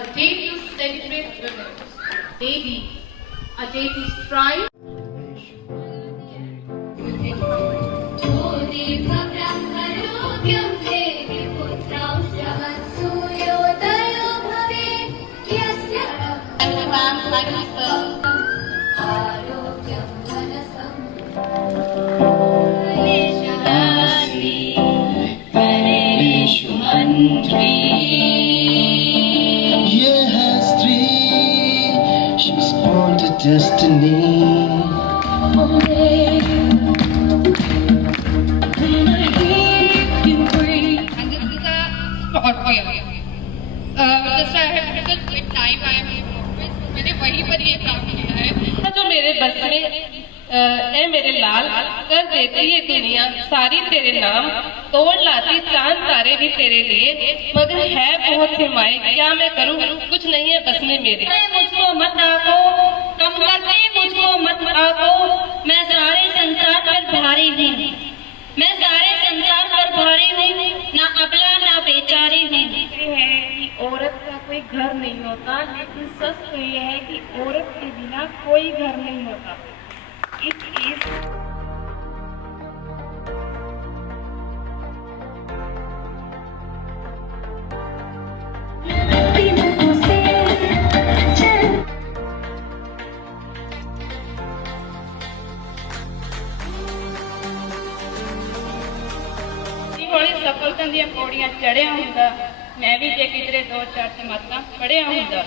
A day to celebrate women. Ladies, a day to strive. Destiny. मैंने वहीं पर ये काम किया है जो मेरे बस में ए मेरे लाल कर देती ये दुनिया सारी तेरे नाम तोड़ लाती चांद तारे भी तेरे लिए मगर है बहुत से माए क्या मैं करूं कुछ नहीं है बस में मेरे मुझको मत आको कम करके मुझको मत आको मैं सारे संसार पर भारी हूँ मैं सारे संसार पर भारी हूँ ना अबला ना बेचारी हूँ है कि औरत का कोई घर नहीं होता लेकिन सच तो ये है कि औरत के बिना कोई घर नहीं होता इट इज हौली सफलता दी पौड़ियां चढ़िया हुंदा मैं भी जे किधरे 2-4 जमातां पढ़िया हुंदा